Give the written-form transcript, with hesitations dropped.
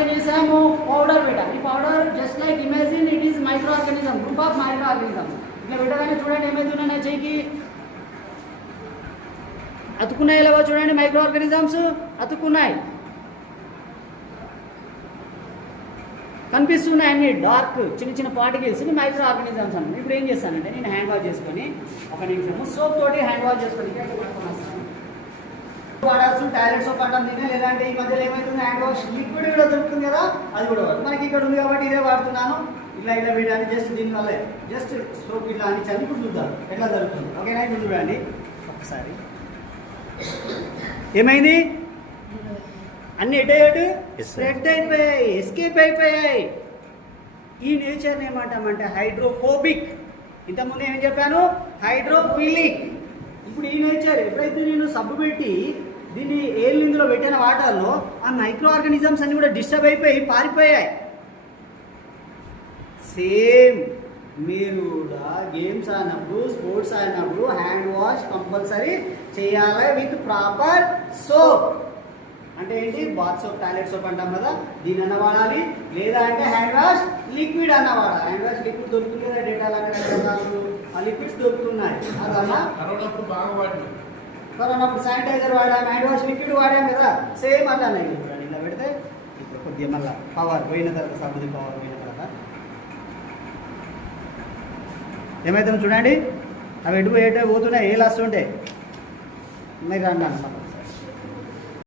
ఏం చేసాము, పౌడర్ పెట్టాలి. ఈ powder just like imagine it is micro organism, group of micro organism. ఇట్లా పెట్టగానే చూడండి ఏమైతున్నాయి నా చెయ్యికి అతుక్కున్నాయి. లేవో చూడండి, మైక్రో ఆర్గానిజమ్స్ అతుక్కున్నాయి, కనిపిస్తున్నాయి అన్ని డార్క్ చిన్న చిన్న పార్టికల్స్ మైక్రో ఆర్గానిజమ్స్ అన్న. ఇప్పుడు ఏం చేస్తానంటే నేను హ్యాండ్ వాష్ చేసుకొని ఒక నిమిషము సోప్ తోటి హ్యాండ్ వాష్ చేసుకొని వాడాల్సిన టాయిలెట్ సోప్ అంటాం తినే, లేదంటే ఈ మధ్యలో ఏమైతుంది హ్యాండ్ వాష్ లిక్విడ్ కూడా దొరుకుతుంది కదా, అది కూడా మనకి ఇక్కడ ఉంది కాబట్టి ఇదే వాడుతున్నాను. ఇట్లా ఇట్లా పెట్టాలి, జస్ట్ దీనివల్ల జస్ట్ సోప్ ఇట్లా అని చల్లి ఇప్పుడు చూద్దాం ఎట్లా జరుగుతుంది. ఓకేనా, ఇప్పుడు చూడండి ఒకసారి ఏమైంది, అన్ని ఎటు స్ప్రెడ్ అయిపోయాయి, ఎస్కేప్ అయిపోయాయి. ఈ నేచర్ని ఏమంటామంటే హైడ్రోఫోబిక్. ఇంతకుముందు ఏం చెప్పాను, హైడ్రోఫిలిక్. ఇప్పుడు ఈ నేచర్ ఎప్పుడైతే నేను సబ్బు పెట్టి దీన్ని ఏళ్ళు ఇందులో పెట్టిన వాటర్లో ఆ మైక్రో ఆర్గానిజమ్స్ అన్ని కూడా డిస్టర్బ్ అయిపోయి పారిపోయాయి. సేమ్ మీరు కూడా గేమ్స్ ఆడినప్పుడు స్పోర్ట్స్ ఆడినప్పుడు హ్యాండ్ వాష్ కంపల్సరీ చేయాలి విత్ ప్రాపర్ సోప్. అంటే ఏంటి, బాత్ సోప్ టాయిలెట్ సోప్ అంటాం కదా, దీని అన్న వాడాలి, లేదా అంటే హ్యాండ్ వాష్ లిక్విడ్ అన్న వాడాలి. హ్యాండ్ వాష్ లిక్విడ్ దొరుకుతుంది కదా, డేటాలు అంటే రకరకాలు ఆ లిక్విడ్స్ దొరుకుతున్నాయి. అదన్నా కరోనాప్పుడు శానిటైజర్ వాడాం, హ్యాండ్ వాష్ లిక్విడ్ వాడాం కదా, సేమ్ అట్లానే. ఇప్పుడు ఇలా పెడితే ఇప్పుడు కొద్దిగా మళ్ళీ పవర్ పోయిన తర్వాత సబ్బుది పవర్ పోయిన తర్వాత ఏమవుతుందో చూడండి, అవి ఎటు పోతున్నాయి, ఏ లాస్తుంటే మీరు అన్నాను